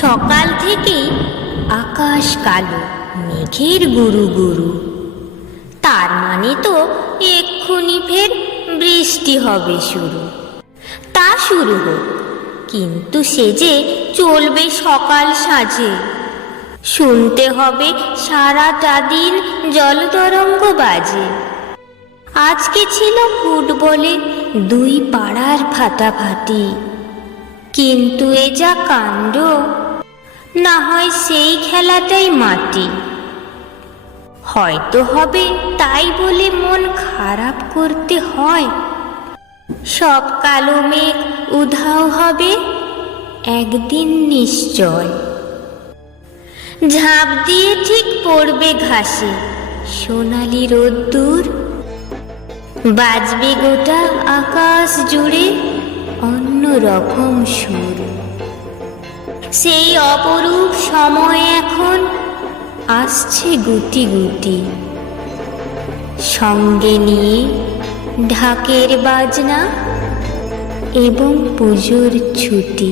সকাল থেকেই আকাশ কালো, মেঘের গুরু গুরু। তার মানে তো এক্ষুনি ফের বৃষ্টি হবে শুরু। তা শুরু হোক, কিন্তু সে যে চলবে সকাল সাঁঝে। শুনতে হবে সারাটা দিন জলতরঙ্গ বাজে। আজকে ছিল ফুটবলে দুই পাড়ার ফাটাফাটি, কিন্তু এ যা কাণ্ড, না হয় সেই খেলাটাই মাটি। হয়তো হবে তাই বলে মন খারাপ করতে হয়। সব কালো মেঘ উধাও হবে একদিন নিশ্চয়। ঝাঁপ দিয়ে ঠিক পড়বে ঘাসে সোনালি রোদ্দুর। বাজবে গোটা আকাশ জুড়ে অন্য রকম সুর। সেই অপরূপ সময় এখন আসছে গুটি গুটি, সঙ্গে নিয়ে ঢাকের বাজনা এবং পুজোর ছুটি।